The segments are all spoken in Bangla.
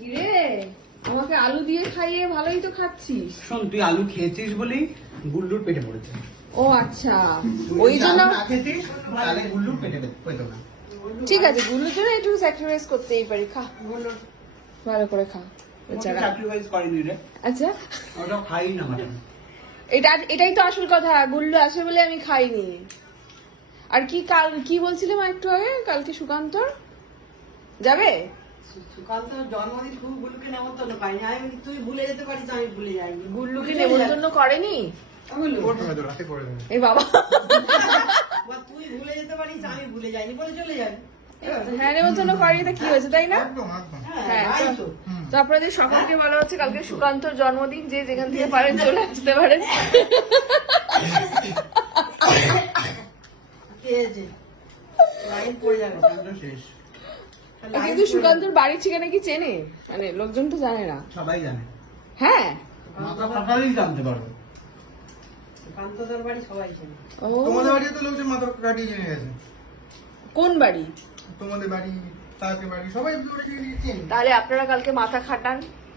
কিরে আমাকে আলু দিয়ে খাইয়ে ভালোই তো খাচ্ছিস। শোন, তুই আলু খেয়েছিস বলেই গুল্লুর পেটে পড়েছে। ও আচ্ছা, তুই ওই যদি জন্য আলু না খেতিস তাহলে গুল্লুর পেটে পেতো না। ঠিক আছে, গুলোর জন্য একটু স্যাক্রিফাইস করতেই পারি। খা ভালো করে খা বেচারা। স্যাক্রিফাইস করেনি রে, আচ্ছা, ওটা খাই না মাটন। এটাই তো আসল কথা, গুল্লু আসে বলে আমি খাইনি। আর কি বলছিলাম একটু আগে, কালকে সুকান্তর যাবে। সুকান্তর জন্মদিন খুব গুল্লুকে নেমন্তন্ন পাইনি। আমি তুই ভুলে যেতে পারিস, আমি ভুলে যাইনি। গুল্লুকে নেমন্তন্ন করেনি রাতে করে দেবে। এই বাবা। তুই ভুলে যেতে পারিস, আমি ভুলে যাইনি বলে চলে যাবি। হ্যাঁ, নেমন্তন্ন করেনি তা কি হয়েছে, তাই না? হ্যাঁ, হ্যাঁ, তাই তো। তো আপনাদের সকলকে বলা হচ্ছে কালকে সুকান্তর জন্মদিন, যে যেখান থেকে পারেন চলে আসতে পারেন। কে আছে? লাইন পড়ে যাবে। শেষ। কিন্তু সুকান্তর বাড়ির ঠিকানা কি চেনে? মানে লোকজন তো জানে না। সবাই জানে, হ্যাঁ, মাথা ফাটালেই জানতে পারবে। সুকান্তদের বাড়ি সবাই চেনে। ও তোমাদের বাড়িতে তো লোকজন মাথা কাটিয়ে জেনে গেছে। কোন বাড়ি? তোমাদের বাড়ি, তাকে বাড়ি, সবাই চেনে। তাহলে আপনারা কালকে মাথা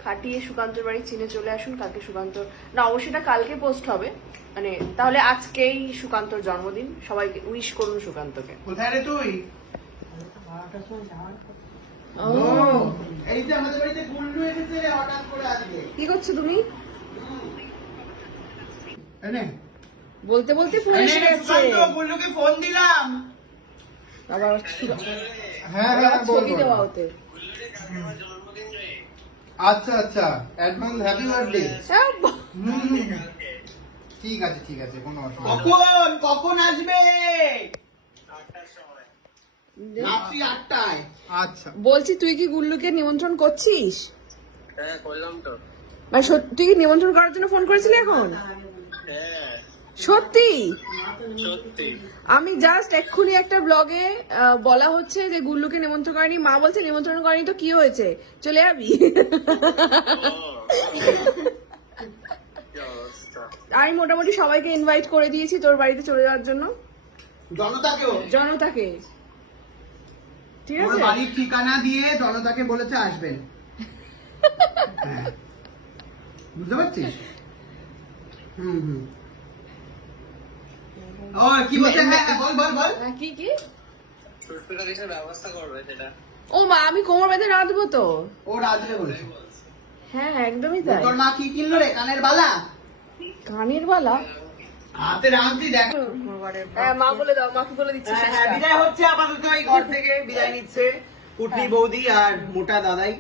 খাটিয়ে সুকান্তর বাড়ি চিনে চলে আসুন। কালকে সুকান্তর না, অবশ্যই এটা কালকে পোস্ট হবে, মানে তাহলে আজকেই সুকান্তর জন্মদিন, সবাইকে উইশ করুন সুকান্তকে। কোথায় রে তুই? 12টার সময় যাওয়ার কথা। ও, এই যে আমাদের বাড়িতে গুল্লু এসেছে হঠাৎ করে আজকে। কি করছো তুমি? এনে বলতে বলতে ফোন এসে গেছে। গুল্লুকে ফোন দিলাম। আবার হ্যাঁ হ্যাঁ, ছবি বল, দেওয়া বল। হতে। আচ্ছা আচ্ছা, অ্যাডভান্স হ্যাপি বার্থডে। ঠিক আছে ঠিক আছে, কোনো অসুবিধা নেই। কখন আসবে? রাত্রি 8টায়। আচ্ছা, বলছি তুই কি গুল্লুকে নিমন্ত্রণ করছিস? হ্যাঁ করলাম তো। মানে তুই কি নিমন্ত্রণ করার জন্য ফোন করেছিলি এখন? হ্যাঁ সত্যি? সত্যি। আমি জাস্ট এক্ষুনি একটা ব্লগে বলা হচ্ছে যে গুল্লুকে নিমন্ত্রণ করেনি, মা বলছে নিমন্ত্রণ করেনি, তো কি হয়েছে, চলে যাবি? কি অবস্থা? আমি মোটামুটি সবাইকে ইনভাইট করে দিয়েছি তোর বাড়িতে চলে যাওয়ার জন্য, জনতাকেও জনতাকে। ঠিক আমার আছে, বাড়ির ঠিকানা দিয়ে জনতাকে বলেছে আসবেন। হ্যাঁ। বুঝতে পারছিস? হুম। ও কি বলছে? হ্যাঁ বল বল বল। হ্যাঁ, কি কি? সুস্মিতা কিসের ব্যবস্থা করবে সেটা? ও মা, আমি কোমর বেঁধে রাঁধবো তো। ও রাত্রে বলছে। হ্যাঁ একদমই তাই। তোর মা কি কিনলো রে? কানের বালা? কানের বালা? হাতে রাঁধছি দেখ। হ্যাঁ, মা বলে দাও, মাকে বলে দিচ্ছি। হ্যাঁ, বিদায় হচ্ছে আপাতত, এই ঘর থেকে বিদায় নিচ্ছে কুটনি বৌদি আর মোটা দাদাই।